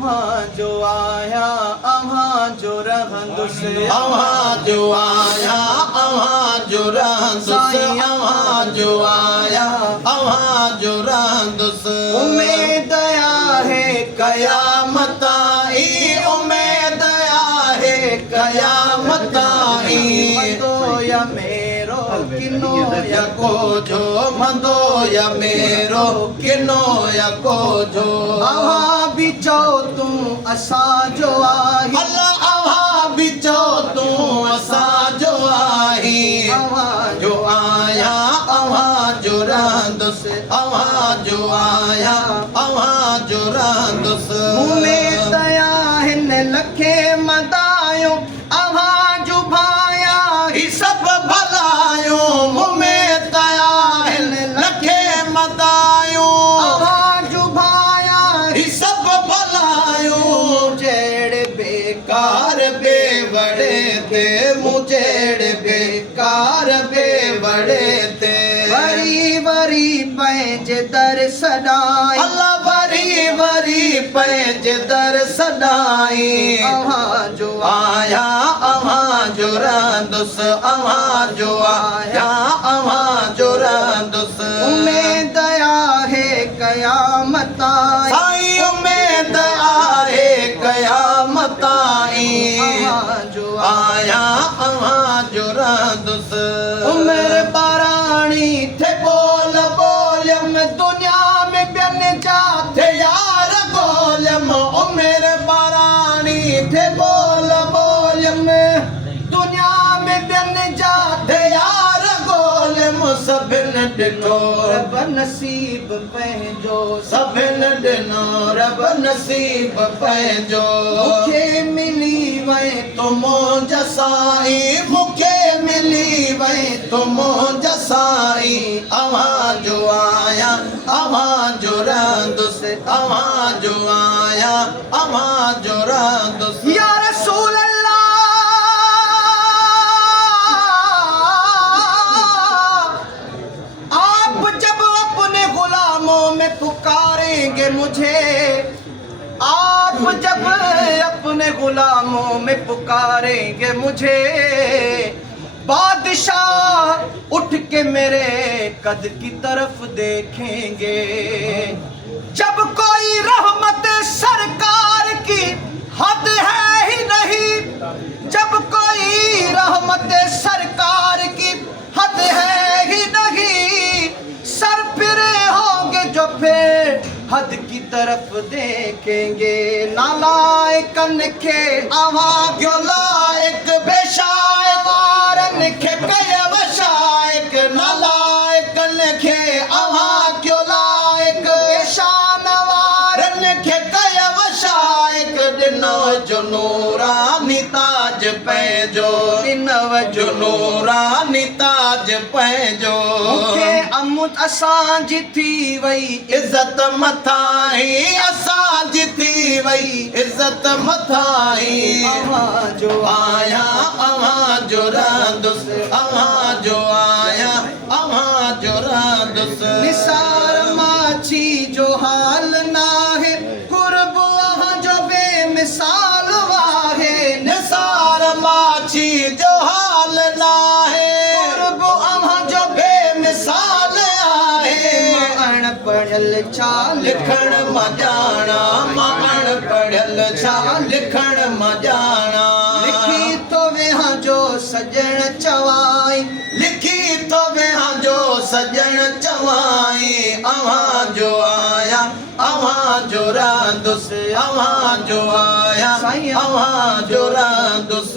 अव्हां जो आया अव्हां जो रहंदुस अव्हां जो आया अव्हां जो रहंदुस अव्हां जो आया अव्हां जो रहंदुस उम्मीद आहे क़यामत आई उम्मीद आहे क़यामत आई मंदो या मेरो किनो या कोजो मंदो या मेरो किनो या कोजो अव्हां भी चओ तूं असां जो आहे अल्लाह अव्हां भी चओ तूं असां जो आही अव्हां जो आया अव्हां जो रहंदुस अव्हां जो आया अव्हां जो रहंदुस उम्मीद हिन लखे मदायूं अव्हां जो भाया ही सब भलायूं उम्मीद हिन लखे मदायूं अव्हां जो भाया ही सब भलायूं जहिड़े कार बेवड़े ते मुझेड़ बेकार बेवड़े ते वरी वरी पंहिंजे दर सदाई अल्लाह वरी वरी पंहिंजे दर सदाई अव्हां जो आया अव्हां जो रहंदुस अव्हां जो आया अव्हां जो रहंदुस उम्मीद आहे क़यामत आई साईं उम्मीद आहे क़यामत आई अव्हां जो आया अव्हां जो रहंदुस उमर बाराणी थे बोल बोलम दुनिया में ॿियनि जाते यार गोलम उमर बाराणी थे बोल बोलम दुनिया में ॿियनि जाते यार गोलम सभिनि ॾिठो रब नसीब पंहिंजो सभिनि ॾिनो रब नसीब पंहिंजो मूंखे मिली वई तो मुंहिंज साईं मूंखे मिली वई तो मुंहिंज साईं अव्हां जो आया अव्हां जो रहंदुस अव्हां जो आया अव्हां जो रहंदुस या रसूल अल्लाह आप जब अपने गुलामों में पुकारेंगे मुझे आप जब अपने गुलामों में पुकारेंगे मुझे बादशाह उठ के मेरे कद की तरफ देखेंगे जब कोई रहमत सरकार की हद है ही नहीं जब कोई रहमत सरकार की हद है ही नहीं सर फिरे होंगे जो फिर हद की तरफ देखेंगे नालायकन के आवाज़ लायक बेशायवारन खे कयव शायक नालायकन खे अव्हां क्यो लायक शानवारन रन खे कयव शायक ॾिनो जो नूरानी ताज पंहिंजो नव जो नूरानी ताज पंहिंजो मूंखे अमुद असांजी थी वई इज़त मथाई असांजी थी वई इज़त मथाई अव्हां जो आया अव्हां जो रहंदुस अव्हां जो आया अव्हां जो रहंदुस निसार माछी जो हाल नाहे कुर्ब अव्हां जो बेमिसाल वाहे निसार माछी जो हाल नाहे कुर्ब अव्हां जो बेमिसाल आहे पढ़ियल छा लिखण मां ॼाणा मां पढ़ियल छा लिखण मां ॼाणा लिखी तो वेहां जो सजण चवाई लिखी तो वेहां जो सजण चवाई अव्हां जो आया अव्हां जो रहंदुस अव्हां जो आया अव्हां जो रहंदुस